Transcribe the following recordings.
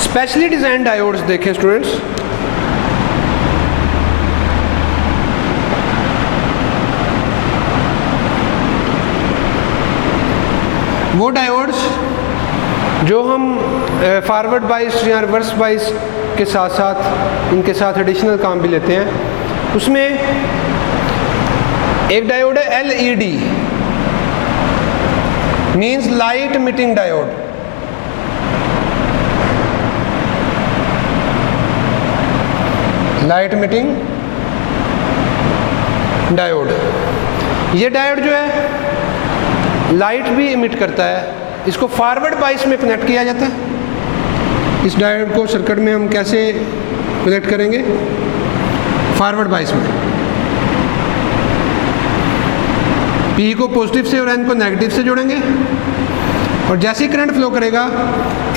Specially design diodes देखें students, वो diodes जो हम फॉरवर्ड बाइस या रिवर्स बाइस के साथ साथ इनके साथ एडिशनल काम भी लेते हैं। उसमें एक डायोड है LED, means light emitting diode. Light emitting diode, ये डायोड जो है लाइट भी इमिट करता है। इसको फॉरवर्ड बाइस में कनेक्ट किया जाता है। इस डायोड को सर्किट में हम कैसे कनेक्ट करेंगे? फॉरवर्ड बाइस में P को पॉजिटिव से और N को नेगेटिव से जोड़ेंगे, और जैसे ही करंट फ्लो करेगा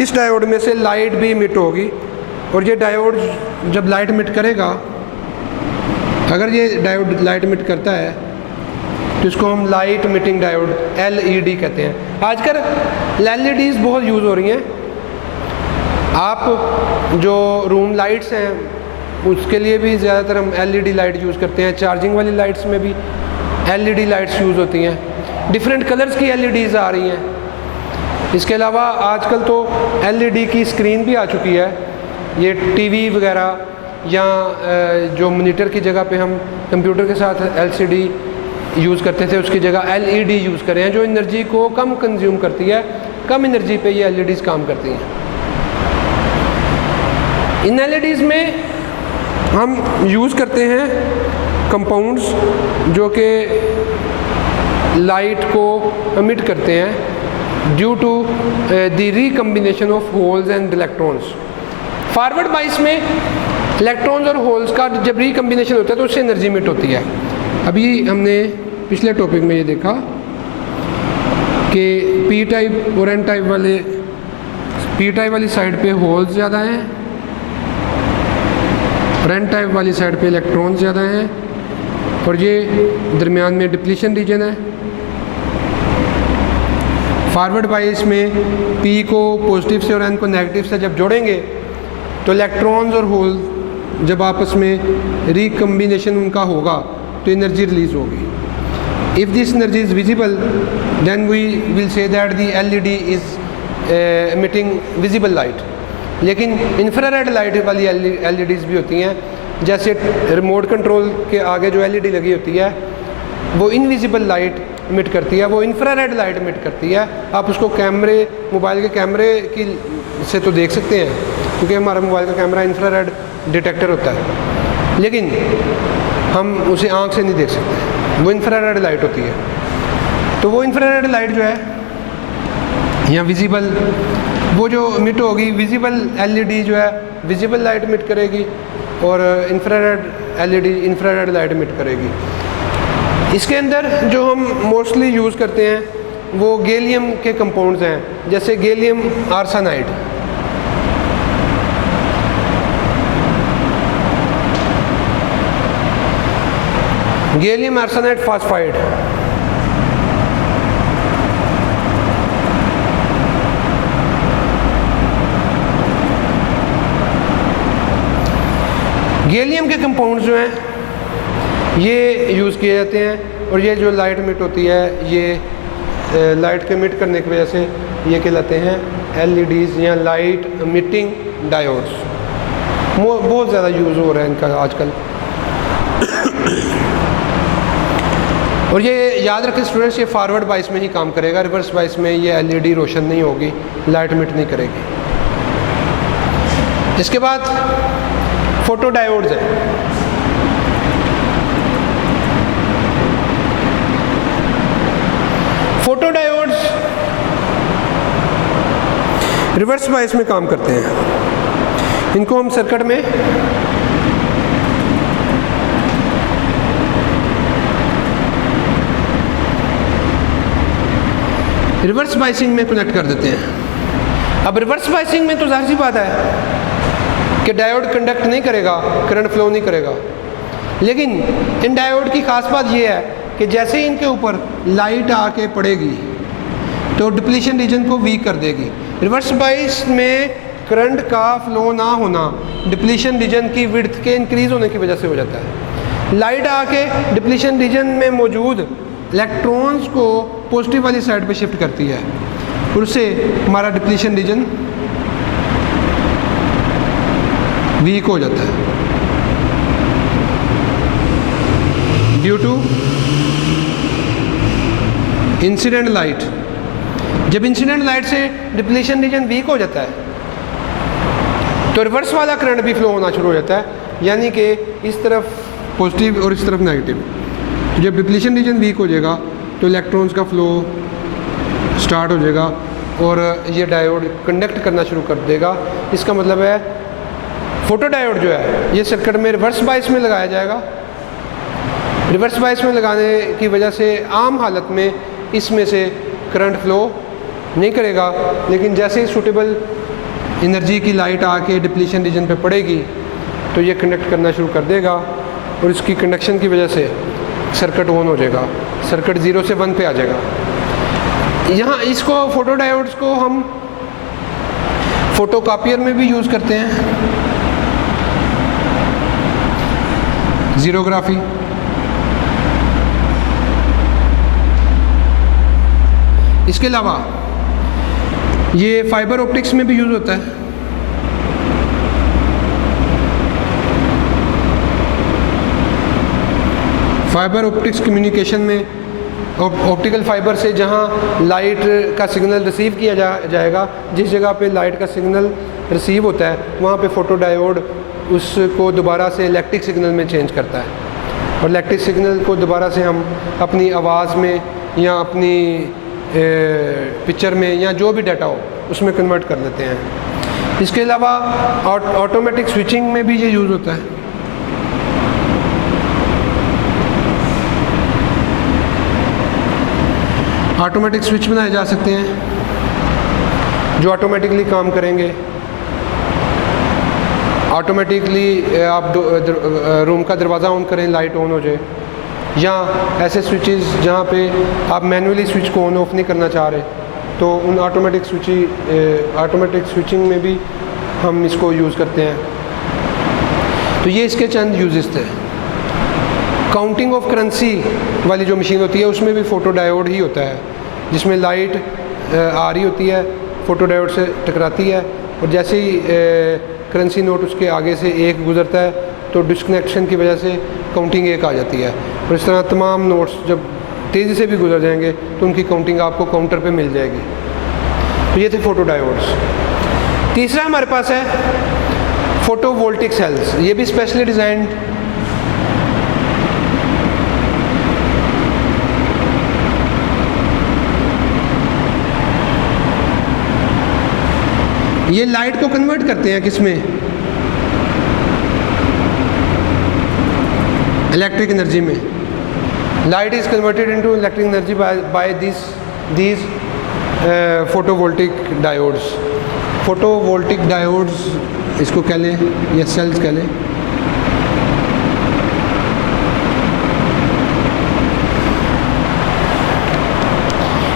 इस डायोड में से लाइट भी इमिट होगी। और ये डायोड जब लाइट इमिट करेगा, अगर ये डायोड लाइट इमिट करता है तो इसको हम लाइट इमिटिंग डायोड LED कहते हैं। आजकल LEDs बहुत यूज़ हो रही हैं। आप जो रूम लाइट्स हैं उसके लिए भी ज़्यादातर हम LED लाइट यूज़ करते हैं। चार्जिंग वाली लाइट्स में भी LED लाइट्स यूज़ होती हैं। डिफरेंट कलर्स की LEDs आ रही हैं। इसके अलावा आजकल तो LED की स्क्रीन भी आ चुकी है। ये TV वगैरह या जो मॉनिटर की जगह पे हम कंप्यूटर के साथ LCD यूज़ करते थे उसकी जगह LED यूज़ कर रहे हैं, जो एनर्जी को कम कंज्यूम करती है। कम एनर्जी पे ये LEDs काम करती हैं। इन LEDs में हम यूज़ करते हैं कंपाउंड्स जो कि लाइट को एमिट करते हैं due to the recombination of holes and electrons. Forward bias में इलेक्ट्रॉन्स और होल्स का जब रिकम्बिनेशन होता है तो उससे एनर्जी इमिट होती है। अभी हमने पिछले टॉपिक में ये देखा कि P टाइप और N टाइप वाले, P टाइप वाली साइड पे होल्स ज़्यादा हैं और N टाइप वाली साइड पे इलेक्ट्रॉन्स ज़्यादा हैं, और ये दरमियान में डिप्लीशन रीजन है। फॉरवर्ड बाइस में P को पॉजिटिव से और N को नेगेटिव से जब जोड़ेंगे तो इलेक्ट्रॉन्स और होल जब आपस में रिकम्बिनेशन उनका होगा तो एनर्जी रिलीज होगी। If this energy is visible then we will say that the LED is emitting visible light. लेकिन इंफ्रारेड लाइट वाली LEDs भी होती हैं, जैसे रिमोट कंट्रोल के आगे जो LED लगी होती है वो इनविजिबल लाइट इमिट करती है, वो इंफ्रारेड लाइट इमिट करती है। आप उसको कैमरे, मोबाइल के कैमरे की से तो देख सकते हैं क्योंकि हमारा मोबाइल का कैमरा इंफ्रारेड डिटेक्टर होता है, लेकिन हम उसे आँख से नहीं देख सकते, वो इंफ्रारेड लाइट होती है। तो वो इंफ्रारेड लाइट जो है या विजिबल, वो जो इमिट होगी, विजिबल LED जो है विजिबल लाइट इमिट करेगी और infrared LED infrared light emit करेगी। इसके अंदर जो हम मोस्टली यूज़ करते हैं वो गैलियम के कंपाउंड्स हैं, जैसे gallium arsenide. Gallium arsenide phosphide, gallium के कंपाउंड्स जो हैं ये यूज़ किए जाते हैं, और ये जो लाइट इमिट होती है ये लाइट के इमिट करने की वजह से ये कहलाते हैं LEDs या लाइट इमिटिंग डायोड्स। बहुत ज़्यादा यूज़ हो रहा है इनका आजकल। और ये याद रखें स्टूडेंट्स, ये फॉरवर्ड बाइस में ही काम करेगा, रिवर्स बाइस में ये LED रोशन नहीं होगी, लाइट इमिट नहीं करेगी। इसके बाद फोटो डायोड्स हैं। फोटो डायोड्स रिवर्स बाइस में काम करते हैं। इनको हम सर्किट में रिवर्स बाइसिंग में कनेक्ट कर देते हैं। अब रिवर्स बाइसिंग में तो जाहिर सी बात है कि डायोड कंडक्ट नहीं करेगा, करंट फ्लो नहीं करेगा, लेकिन इन डायोड की खास बात यह है कि जैसे ही इनके ऊपर लाइट आके पड़ेगी तो डिप्लीशन रीजन को वीक कर देगी। रिवर्स बाइस में करंट का फ्लो ना होना डिप्लीशन रीजन की विड्थ के इंक्रीज़ होने की वजह से हो जाता है। लाइट आके डिप्लीशन रीजन में मौजूद इलेक्ट्रॉन्स को पॉजिटिव वाली साइड पे शिफ्ट करती है और उससे हमारा डिप्लीशन रीजन वीक हो जाता है ड्यू टू इंसिडेंट लाइट। जब इंसिडेंट लाइट से डिप्लीशन रीजन वीक हो जाता है तो रिवर्स वाला करंट भी फ्लो होना शुरू हो जाता है, यानी कि इस तरफ पॉजिटिव और इस तरफ नेगेटिव। जब डिप्लीशन रीजन वीक हो जाएगा तो इलेक्ट्रॉन्स का फ्लो स्टार्ट हो जाएगा और ये डायोड कंडक्ट करना शुरू कर देगा। इसका मतलब है फोटो डायोड जो है ये सर्किट में रिवर्स बायस में लगाया जाएगा। रिवर्स बायस में लगाने की वजह से आम हालत में इसमें से करंट फ्लो नहीं करेगा, लेकिन जैसे ही सूटेबल एनर्जी की लाइट आके डिप्लीशन रीजन पे पड़ेगी तो ये कंडक्ट करना शुरू कर देगा और इसकी कंडक्शन की वजह से सर्किट ऑन हो जाएगा, सर्किट 0 से 1 पे आ जाएगा। यहाँ इसको फोटो डायोड्स को हम फोटोकॉपियर में भी यूज़ करते हैं, ज़ीरोग्राफी। इसके अलावा ये फाइबर ऑप्टिक्स में भी यूज़ होता है। फाइबर ऑप्टिक्स कम्युनिकेशन में ऑप्टिकल फाइबर से जहाँ लाइट का सिग्नल रिसीव किया जाएगा, जिस जगह पे लाइट का सिग्नल रिसीव होता है वहाँ पे फोटो डायोड उसको दोबारा से इलेक्ट्रिक सिग्नल में चेंज करता है और इलेक्ट्रिक सिग्नल को दोबारा से हम अपनी आवाज़ में या अपनी पिक्चर में या जो भी डाटा हो उसमें कन्वर्ट कर लेते हैं। इसके अलावा ऑटोमेटिक स्विचिंग में भी ये यूज़ होता है। ऑटोमेटिक स्विच बनाए जा सकते हैं जो ऑटोमेटिकली काम करेंगे। ऑटोमेटिकली आप रूम का दरवाज़ा ऑन करें, लाइट ऑन हो जाए, या ऐसे स्विचेस जहाँ पे आप मैनुअली स्विच को ऑन ऑफ नहीं करना चाह रहे तो उन ऑटोमेटिक स्विचिंग में भी हम इसको यूज़ करते हैं। तो ये इसके चंद यूजेस थे। काउंटिंग ऑफ करेंसी वाली जो मशीन होती है उसमें भी फोटो डायोड ही होता है, जिसमें लाइट आ रही होती है, फोटो डायोड से टकराती है और जैसे ही करेंसी नोट उसके आगे से एक गुजरता है तो डिस्कनेक्शन की वजह से काउंटिंग 1 आ जाती है और इस तरह तमाम नोट्स जब तेज़ी से भी गुजर जाएंगे तो उनकी काउंटिंग आपको काउंटर पे मिल जाएगी। तो ये थे फोटो डायोड्स। तीसरा हमारे पास है फोटोवोल्टिक सेल्स। ये भी स्पेशली डिज़ाइंड ये लाइट को कन्वर्ट करते हैं किसमें, इलेक्ट्रिक एनर्जी में। Light is converted into electric energy by these photovoltaic diodes. Photovoltaic diodes इसको कह लें या सेल्स कह लें।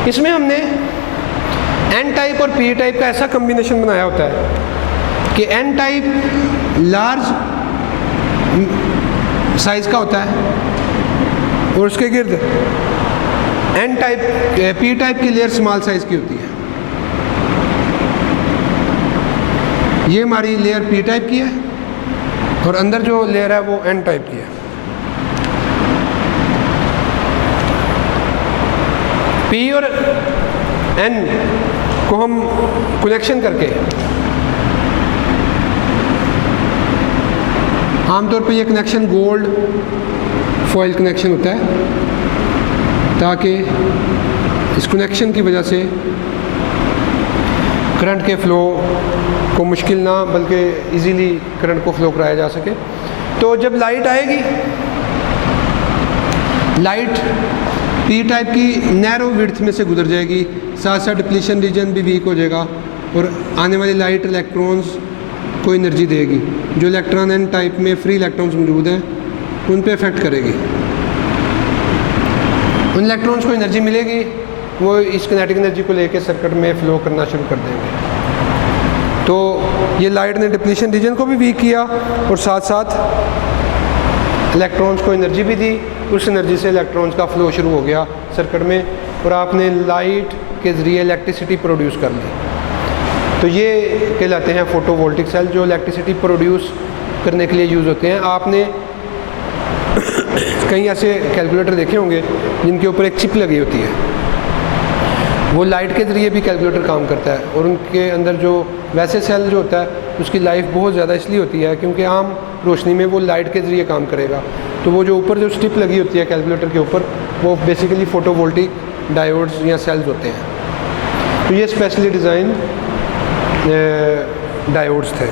इसमें हमने एन टाइप और पी टाइप का ऐसा कॉम्बिनेशन बनाया होता है कि एन टाइप लार्ज साइज का होता है और उसके गिर्द एन टाइप पी टाइप की लेयर स्मॉल साइज की होती है। ये हमारी लेयर पी टाइप की है और अंदर जो लेयर है वो एन टाइप की है। पी और एन को हम कनेक्शन करके आमतौर पे ये कनेक्शन गोल्ड फॉइल कनेक्शन होता है ताकि इस कनेक्शन की वजह से करंट के फ़्लो को मुश्किल ना बल्कि इजीली करंट को फ़्लो कराया जा सके। तो जब लाइट आएगी, लाइट पी टाइप की नैरो विड्थ में से गुजर जाएगी, साथ साथ डिप्लीशन रीजन भी वीक हो जाएगा और आने वाली लाइट इलेक्ट्रॉन्स को एनर्जी देगी। जो इलेक्ट्रॉन एन टाइप में फ्री इलेक्ट्रॉन्स मौजूद हैं उन पे इफेक्ट करेगी। उन इलेक्ट्रॉन्स को एनर्जी मिलेगी, वो इस किनेटिक एनर्जी को लेकर सर्किट में फ़्लो करना शुरू कर देंगे। तो ये लाइट ने डिप्लीशन रीजन को भी वीक किया और साथ साथ इलेक्ट्रॉन्स को एनर्जी भी दी। उस एनर्जी से इलेक्ट्रॉन्स का फ्लो शुरू हो गया सर्किट में और आपने लाइट के ज़रिए इलेक्ट्रिसिटी प्रोड्यूस कर ली। तो ये कहलाते हैं फोटोवोल्टिक सेल, जो इलेक्ट्रिसिटी प्रोड्यूस करने के लिए यूज़ होते हैं। आपने कई ऐसे कैलकुलेटर देखे होंगे जिनके ऊपर एक चिप लगी होती है, वो लाइट के ज़रिए भी कैलकुलेटर काम करता है और उनके अंदर जो वैसे सेल जो होता है उसकी लाइफ बहुत ज़्यादा इसलिए होती है क्योंकि आम रोशनी में वो लाइट के ज़रिए काम करेगा। तो वो जो ऊपर जो स्ट्रिप लगी होती है कैलकुलेटर के ऊपर, वो बेसिकली फोटोवोल्टिक डायोड्स या सेल्स होते हैं। तो ये स्पेशली डिज़ाइन डायोड्स थे।